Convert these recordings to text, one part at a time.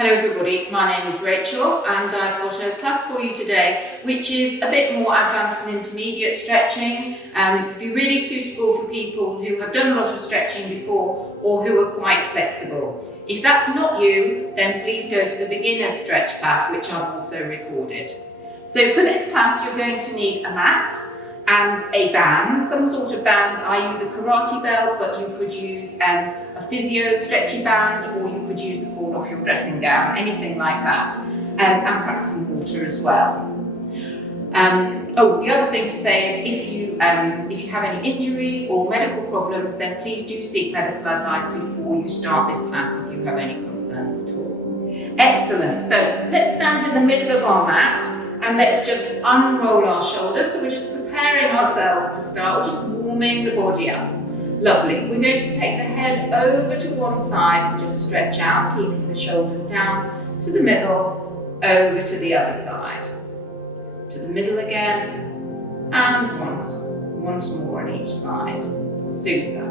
Hello everybody, my name is Rachel and I've got a class for you today which is a bit more advanced and intermediate stretching. Be really suitable for people who have done a lot of stretching before or who are quite flexible. If that's not you, then please go to the beginner's stretch class, which I've also recorded. So for this class you're going to need a mat and a band, some sort of band. I use a karate belt, but you could use a physio stretchy band, or you could use the cord off your dressing gown, anything like that, and perhaps some water as well. The other thing to say is if you have any injuries or medical problems, then please do seek medical advice before you start this class if you have any concerns at all. Excellent, so let's stand in the middle of our mat and let's just unroll our shoulders. So we're just preparing ourselves to start, we're just warming the body up. Lovely. We're going to take the head over to one side and just stretch out, keeping the shoulders down, to the middle, over to the other side. To the middle again, and once more on each side. Super.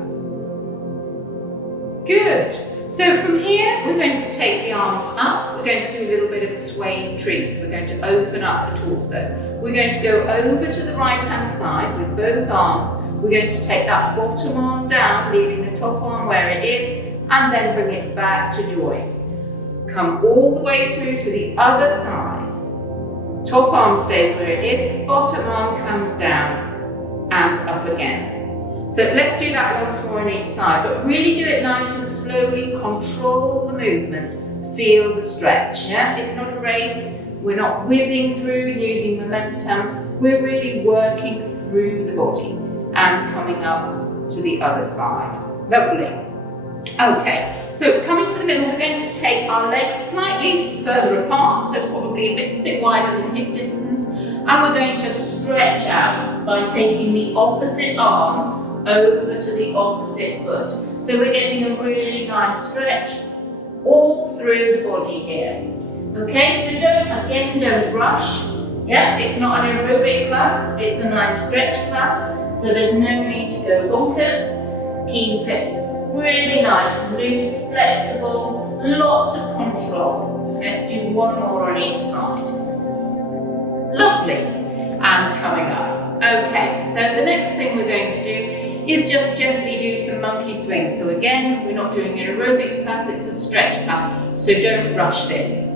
Good. So from here, we're going to take the arms up. We're going to do a little bit of swaying trees. We're going to open up the torso. We're going to go over to the right-hand side with both arms. We're going to take that bottom arm down, leaving the top arm where it is, and then bring it back to join. Come all the way through to the other side. Top arm stays where it is, bottom arm comes down and up again. So let's do that once more on each side, but really do it nice and slowly, control the movement, feel the stretch, yeah? It's not a race, we're not whizzing through and using momentum, we're really working through the body and coming up to the other side. Lovely. Okay, so coming to the middle, we're going to take our legs slightly further apart, so probably a bit wider than hip distance, and we're going to stretch out by taking the opposite arm over to the opposite foot. So we're getting a really nice stretch all through the body here. Okay, so don't rush. Yeah, it's not an aerobic class, it's a nice stretch class, so there's no need to go bonkers. Keep it really nice and loose, flexible, lots of control. Let's do one more on each side. Lovely, and coming up. Okay, so the next thing we're going to do is just gently do some monkey swings. So again, we're not doing an aerobics class, it's a stretch class, so don't rush this.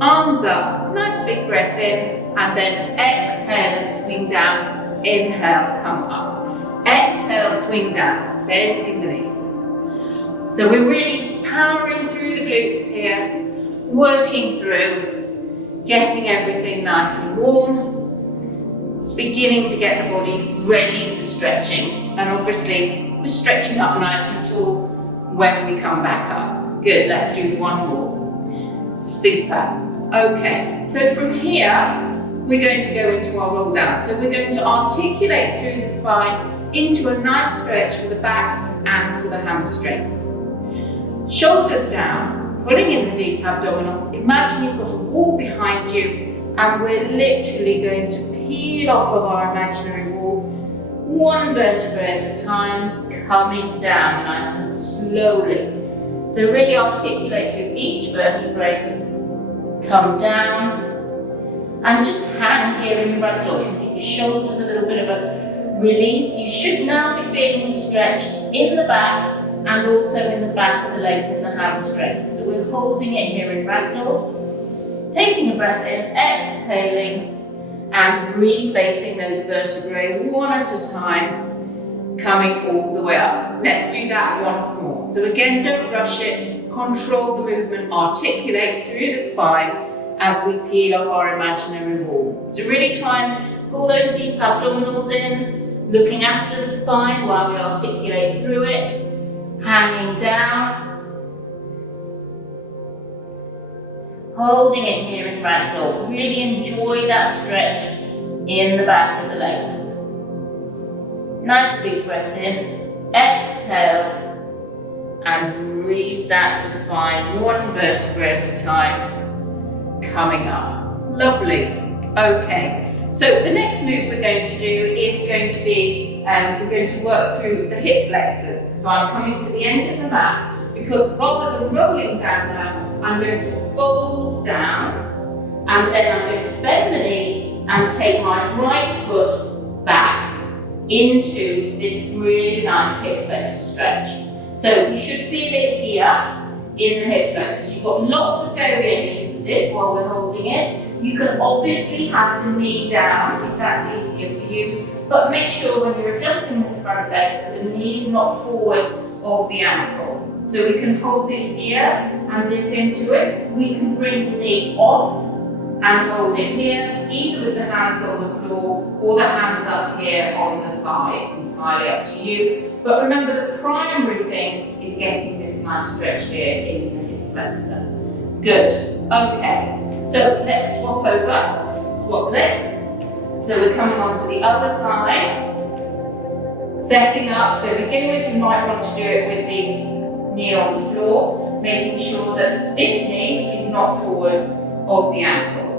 Arms up, nice big breath in, and then exhale and swing down. Inhale, come up. Exhale, swing down, bending the knees. So we're really powering through the glutes here, working through, getting everything nice and warm, beginning to get the body ready for stretching. And obviously, we're stretching up nice and tall when we come back up. Good, let's do one more. Super. Okay, so from here, we're going to go into our roll down. So we're going to articulate through the spine into a nice stretch for the back and for the hamstrings. Shoulders down, pulling in the deep abdominals. Imagine you've got a wall behind you, and we're literally going to peel off of our imaginary wall, one vertebra at a time, coming down nice and slowly. So really articulate through each vertebrae, come down, and just hang here in your ragdoll. You can give your shoulders a little bit of a release. You should now be feeling the stretch in the back and also in the back of the legs and the hamstring. So we're holding it here in ragdoll, taking a breath in, exhaling, and replacing those vertebrae one at a time, coming all the way up. Let's do that once more. So again, don't rush it, control the movement, articulate through the spine as we peel off our imaginary wall. So really try and pull those deep abdominals in, looking after the spine while we articulate through it, hanging down, holding it here in ragdoll. Really enjoy that stretch in the back of the legs. Nice big breath in, exhale, and restack the spine one vertebra at a time, coming up. Lovely. Okay, so the next move we're going to do is going to be, we're going to work through the hip flexors. So I'm coming to the end of the mat because rather than rolling down now, I'm going to fold down, and then I'm going to bend the knees and take my right foot back into this really nice hip flexor stretch. So you should feel it here in the hip flexors. You've got lots of variations of this while we're holding it. You can obviously have the knee down if that's easier for you, but make sure when you're adjusting this front leg that the knee is not forward of the ankle. So we can hold it here and dip into it. We can bring the knee off and hold it here, either with the hands on the floor or the hands up here on the thigh. It's entirely up to you. But remember, the primary thing is getting this nice stretch here in the hip flexor. Good. Okay. So let's swap over. Swap legs. So we're coming on to the other side. Setting up. So begin with, you might want to do it with the knee on the floor, making sure that this knee is not forward of the ankle.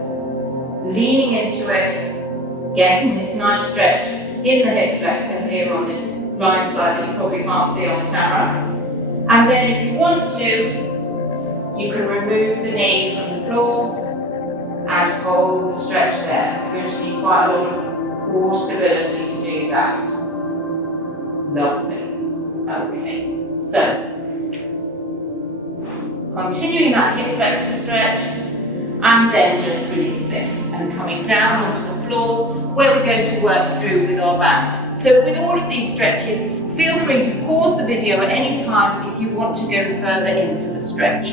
Leaning into it, getting this nice stretch in the hip flexor here on this right side that you probably can't see on the camera. And then if you want to, you can remove the knee from the floor and hold the stretch there. You're going to need quite a lot of core stability to do that. Lovely. Okay, so continuing that hip flexor stretch and then just releasing and coming down onto the floor where we're going to work through with our band. So with all of these stretches, feel free to pause the video at any time if you want to go further into the stretch.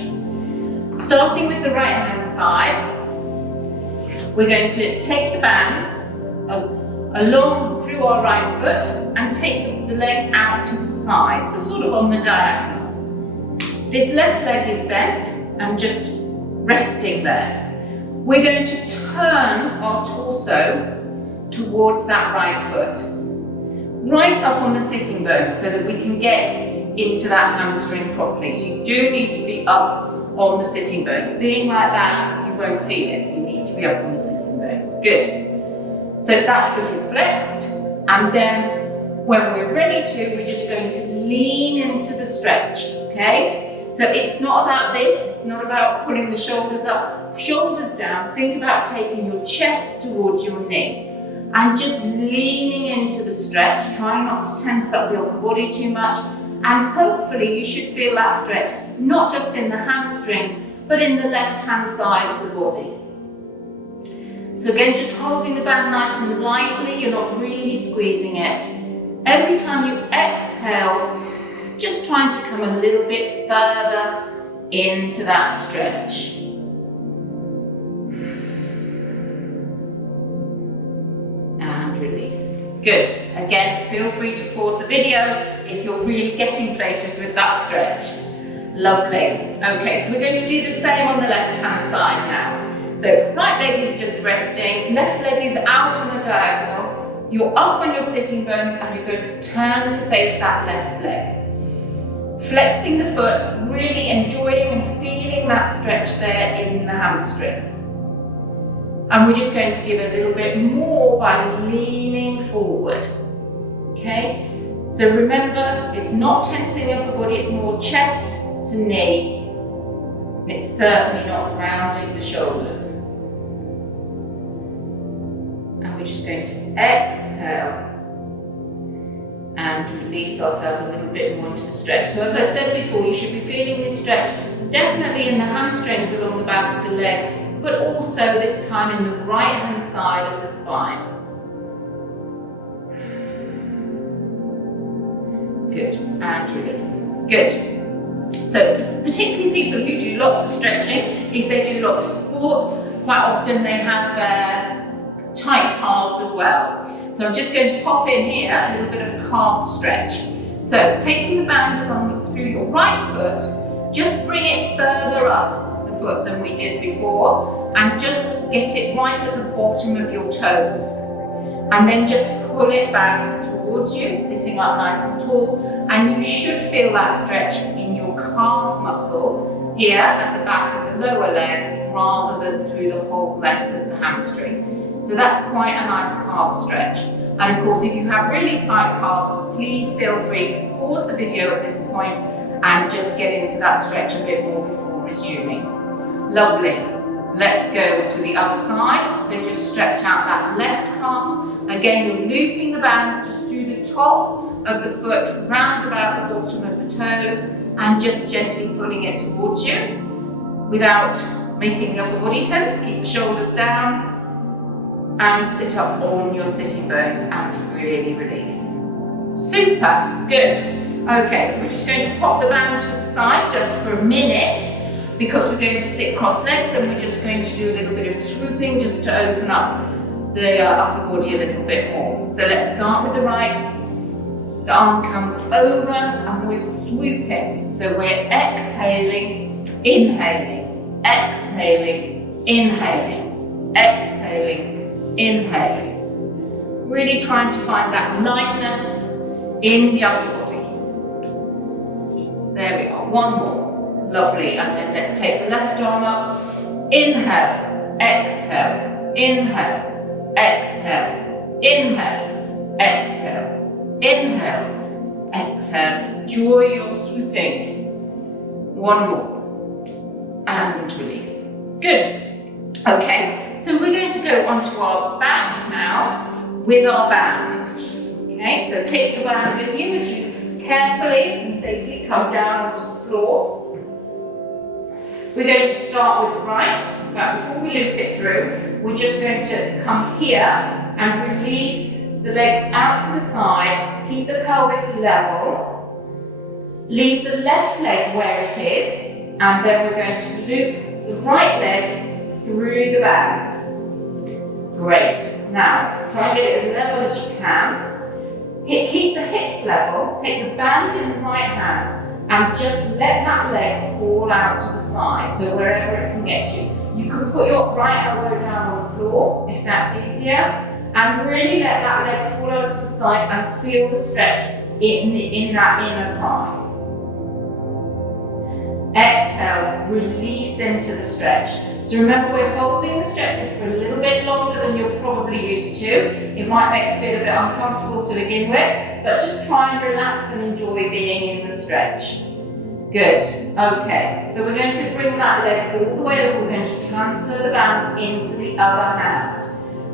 Starting with the right hand side, we're going to take the band along through our right foot and take the leg out to the side, so sort of on the diagonal. This left leg is bent and just resting there. We're going to turn our torso towards that right foot, right up on the sitting bone so that we can get into that hamstring properly. So you do need to be up on the sitting bones. Being like that, you won't feel it. You need to be up on the sitting bones. Good. So that foot is flexed, and then when we're ready to, we're just going to lean into the stretch, okay? So it's not about this, it's not about pulling the shoulders up, shoulders down. Think about taking your chest towards your knee and just leaning into the stretch, trying not to tense up your body too much, and hopefully you should feel that stretch, not just in the hamstrings, but in the left-hand side of the body. So again, just holding the band nice and lightly, you're not really squeezing it. Every time you exhale, just trying to come a little bit further into that stretch. And release. Good. Again, feel free to pause the video if you're really getting places with that stretch. Lovely. Okay, so we're going to do the same on the left-hand side now. So right leg is just resting, left leg is out on a diagonal, you're up on your sitting bones and you're going to turn to face that left leg. Flexing the foot, really enjoying and feeling that stretch there in the hamstring. And we're just going to give a little bit more by leaning forward. Okay? So remember, it's not tensing up the body, it's more chest to knee. It's certainly not rounding the shoulders. And we're just going to exhale and release ourselves a little bit more into the stretch. So as I said before, you should be feeling this stretch definitely in the hamstrings along the back of the leg, but also this time in the right hand side of the spine. Good, and release. Good. So particularly people who do lots of stretching, if they do lots of sport, quite often they have tight calves as well. So I'm just going to pop in here a little bit of a calf stretch. So taking the band along through your right foot, just bring it further up the foot than we did before, and just get it right at the bottom of your toes. And then just pull it back towards you, sitting up nice and tall, and you should feel that stretch in your calf muscle here at the back of the lower leg rather than through the whole length of the hamstring. So that's quite a nice calf stretch. And of course, if you have really tight calves, please feel free to pause the video at this point and just get into that stretch a bit more before resuming. Lovely. Let's go to the other side. So just stretch out that left calf. Again, you're looping the band just through the top of the foot, round about the bottom of the toes, and just gently pulling it towards you without making the upper body tense. Keep the shoulders down and sit up on your sitting bones and really release. Super, good. Okay, so we're just going to pop the band to the side just for a minute because we're going to sit cross legs, and we're just going to do a little bit of swooping just to open up the upper body a little bit more. So let's start with the right. The arm comes over and we're swooping. So we're exhaling, inhaling, exhaling, inhaling, exhaling, inhaling. Really trying to find that lightness in the upper body. There we are, one more. Lovely, and then let's take the left arm up. Inhale, exhale, inhale, exhale, inhale, exhale, inhale, exhale. Enjoy your swooping. One more, and release. Good. Okay, so we're going to go onto our back now with our band. Okay, so take the band with you as you carefully and safely come down onto the floor. We're going to start with the right. In fact, before we loop it through, we're just going to come here and release the legs out to the side. Keep the pelvis level. Leave the left leg where it is, and then we're going to loop the right leg through the band. Great. Now, try and get it as level as you can. Keep the hips level, take the band in the right hand and just let that leg fall out to the side, so wherever it can get you. You can put your right elbow down on the floor if that's easier, and really let that leg fall out to the side and feel the stretch in that inner thigh. Exhale, release into the stretch. So remember, we're holding the stretches for a little bit longer than you're probably used to. It might make you feel a bit uncomfortable to begin with, but just try and relax and enjoy being in the stretch. Good. Okay, so we're going to bring that leg all the way over. We're going to transfer the band into the other hand.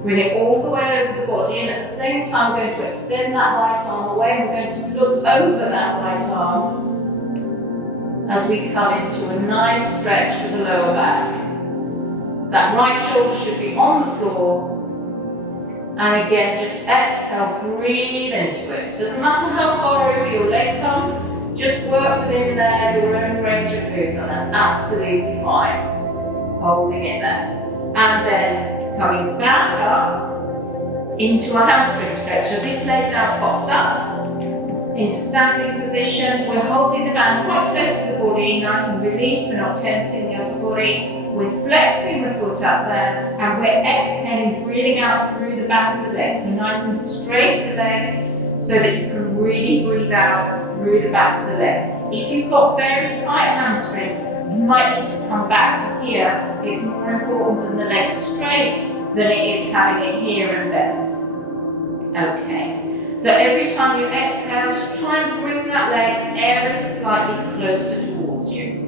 Bring it all the way over the body, and at the same time we're going to extend that right arm away, and we're going to look over that right arm as we come into a nice stretch for the lower back. That right shoulder should be on the floor. And again, just exhale, breathe into it. Doesn't matter how far over your leg comes, just work within there, your own range of movement. That's absolutely fine. Holding it there. And then coming back up into a hamstring stretch. So this leg now pops up into standing position. We're holding the band quite close to the body, nice and released. We're not tensing the upper body. We're flexing the foot up there, and we're exhaling, breathing out through the back of the leg. So nice and straight the leg, so that you can really breathe out through the back of the leg. If you've got very tight hamstrings, you might need to come back to here. It's more important than the leg straight than it is having it here and bent. Okay, so every time you exhale, just try and bring that leg ever so slightly closer towards you.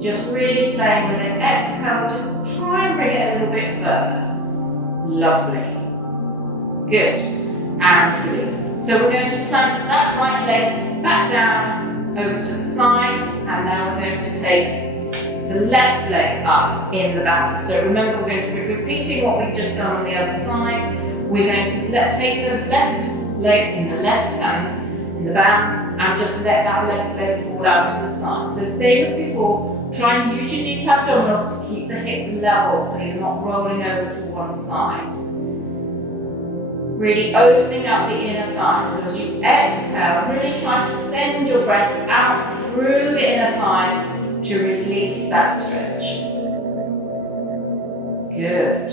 Just really playing with it. Exhale, just try and bring it a little bit further. Lovely. Good. And release. So we're going to plant that right leg back down, over to the side, and now we're going to take the left leg up in the balance. So remember, we're going to be repeating what we've just done on the other side. We're going to take the left leg in the left hand, in the band, and just let that left leg fall out to the side. So same as before, try and use your deep abdominals to keep the hips level so you're not rolling over to one side. Really opening up the inner thighs. So as you exhale, really try to send your breath out through the inner thighs to release that stretch. Good.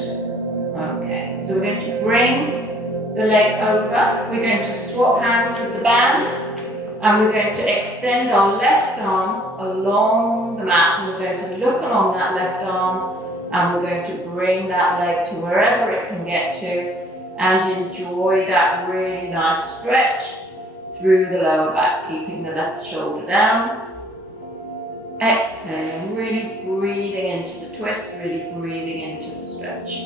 Okay, so we're going to bring the leg over. We're going to swap hands with the band. And we're going to extend our left arm along the mat, and we're going to look along that left arm, and we're going to bring that leg to wherever it can get to, and enjoy that really nice stretch through the lower back, keeping the left shoulder down, Exhaling, really breathing into the twist, really breathing into the stretch.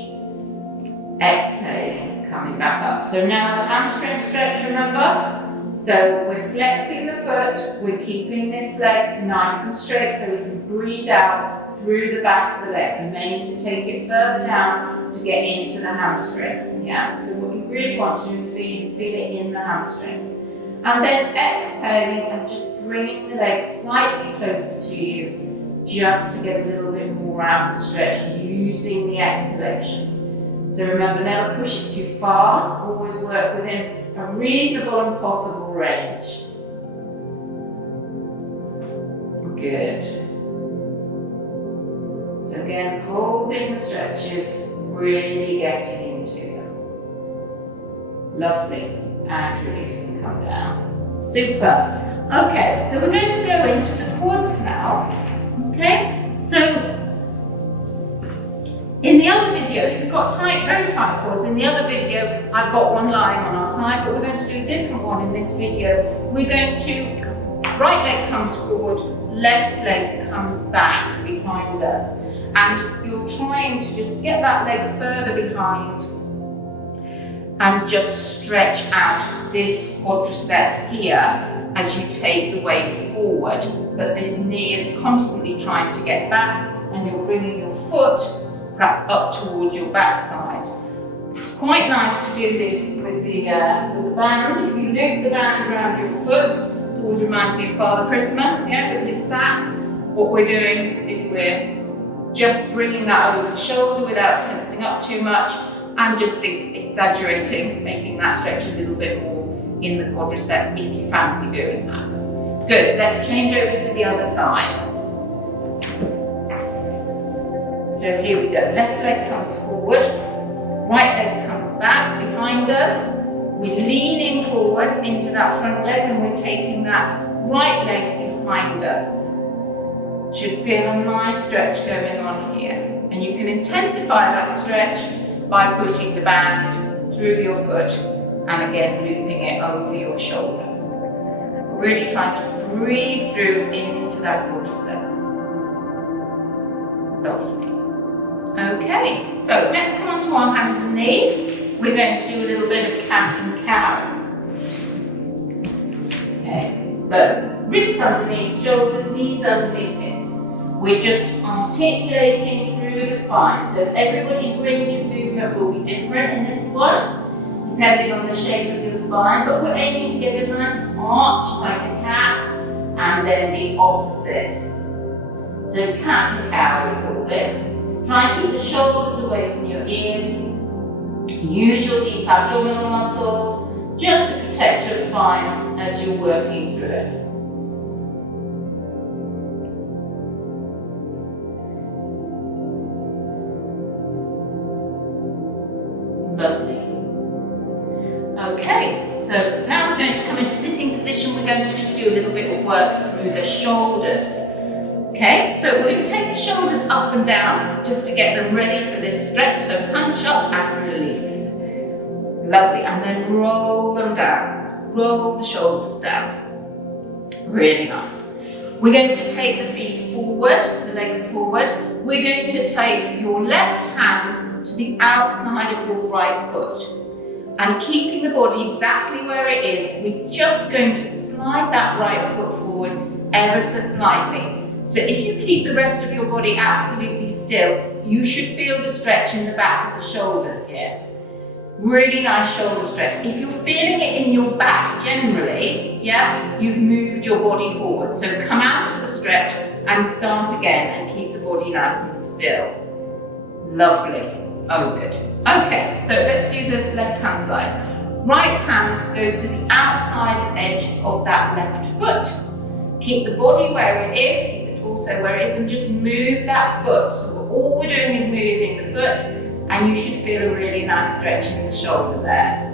Exhaling, coming back up. So now the hamstring stretch, remember? So we're flexing the foot, we're keeping this leg nice and straight so we can breathe out through the back of the leg. We may need to take it further down to get into the hamstrings, yeah? So what you really want to do is feel it in the hamstrings. And then exhaling and just bringing the leg slightly closer to you, just to get a little bit more out of the stretch using the exhalations. So remember, never push it too far, always work within a reasonable and possible range. Good. So again, holding the stretches, really getting into them. Lovely. And release and come down. Super. Okay, so we're going to go into the quads now. Okay, so in the other video, we've got tight, very tight quads. In the other video, I've got one lying on our side, but we're going to do a different one in this video. We're going to, right leg comes forward, left leg comes back behind us. And you're trying to just get that leg further behind and just stretch out this quadricep here as you take the weight forward. But this knee is constantly trying to get back, and you're bringing your foot perhaps up towards your backside. It's quite nice to do this with the band. If you loop the band around your foot, it always reminds me of Father Christmas, yeah, with his sack. What we're doing is we're just bringing that over the shoulder without tensing up too much, and just exaggerating, making that stretch a little bit more in the quadriceps if you fancy doing that. Good, let's change over to the other side. So here we go, left leg comes forward, right leg comes back behind us. We're leaning forwards into that front leg and we're taking that right leg behind us. Should feel a nice stretch going on here. And you can intensify that stretch by putting the band through your foot and again looping it over your shoulder. Really trying to breathe through into that quadricep. Lovely. Okay, so let's come on to our hands and knees. We're going to do a little bit of cat and cow. Okay, so wrists underneath shoulders, knees underneath hips. We're just articulating through the spine. So everybody's range of movement will be different in this one, depending on the shape of your spine, but we're aiming to get a nice arch like a cat, and then the opposite. So cat and cow, we call this. Try and keep the shoulders away from your ears. Use your deep abdominal muscles just to protect your spine as you're working through it. Lovely. Okay, so now we're going to come into sitting position. We're going to just do a little bit of work through the shoulders. Okay, so we're going to take the shoulders up and down just to get them ready for this stretch. So punch up and release. Lovely, and then roll them down. Roll the shoulders down. Really nice. We're going to take the feet forward, the legs forward. We're going to take your left hand to the outside of your right foot. And keeping the body exactly where it is, we're just going to slide that right foot forward ever so slightly. So if you keep the rest of your body absolutely still, you should feel the stretch in the back of the shoulder here. Really nice shoulder stretch. If you're feeling it in your back generally, yeah, you've moved your body forward. So come out of the stretch and start again and keep the body nice and still. Lovely. Oh, good. Okay, so let's do the left hand side. Right hand goes to the outside edge of that left foot. Keep the body where it is, keep the torso where it is, and just move that foot. So all we're doing is moving the foot, and you should feel a really nice stretch in the shoulder there.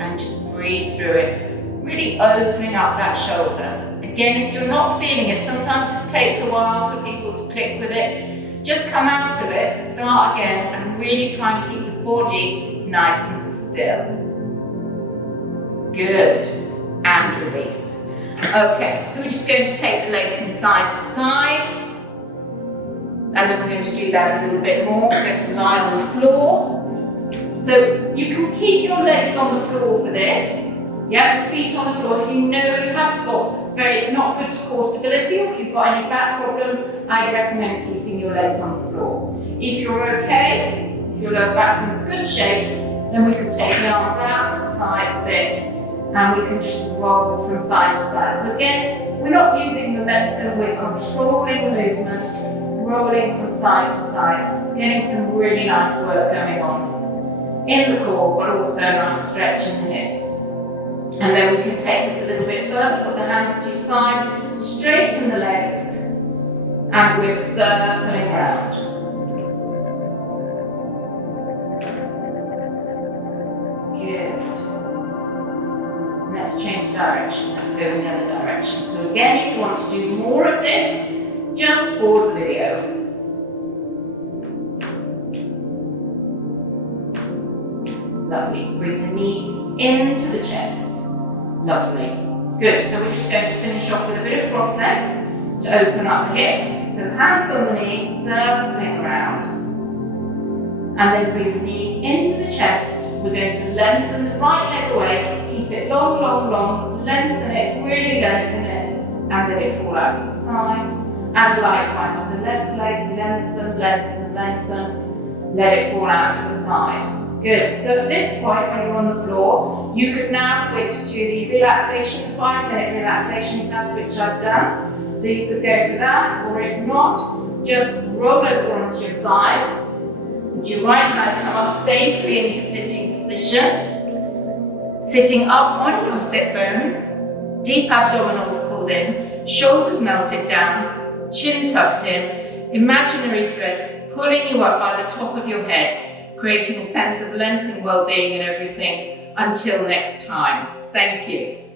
And just breathe through it, really opening up that shoulder. Again, if you're not feeling it, sometimes this takes a while for people to click with it. Just come out of it, start again, and really try and keep the body nice and still. Good. And release. Okay, so we're just going to take the legs from side to side. And then we're going to do that a little bit more. We're going to lie on the floor. So you can keep your legs on the floor for this. Yeah, feet on the floor. If you know you have got not good core stability, or if you've got any back problems, I recommend keeping your legs on the floor. If you're okay, if your lower back's in good shape, then we can take the arms out to the sides a bit, and we can just roll from side to side. So again, we're not using momentum, we're controlling the movement, rolling from side to side, getting some really nice work going on in the core, but also a nice stretch in the hips. And then we can take this a little bit further, put the hands to your side, straighten the legs, and we're circling around. Good. Let's change direction. Let's go in the other direction. So again, if you want to do more of this, just pause the video. Lovely. Bring the knees into the chest. Lovely. Good. So we're just going to finish off with a bit of frog set to open up the hips. So hands on the knees, circling around. And then bring the knees into the chest. We're going to lengthen the right leg away. Keep it long, long, long. Lengthen it, really lengthen it. And let it fall out to the side. And likewise on the left leg, lengthen, lengthen, lengthen. Let it fall out to the side. Good. So at this point, when you're on the floor, you could now switch to the relaxation, 5-minute relaxation. That's which I've done. So you could go to that, or if not, just roll over onto your side. With your right side, come up safely into sitting position. Sitting up on your sit bones, deep abdominals pulled in, shoulders melted down, chin tucked in, imaginary thread pulling you up by the top of your head, creating a sense of length and well-being and everything. Until next time, thank you.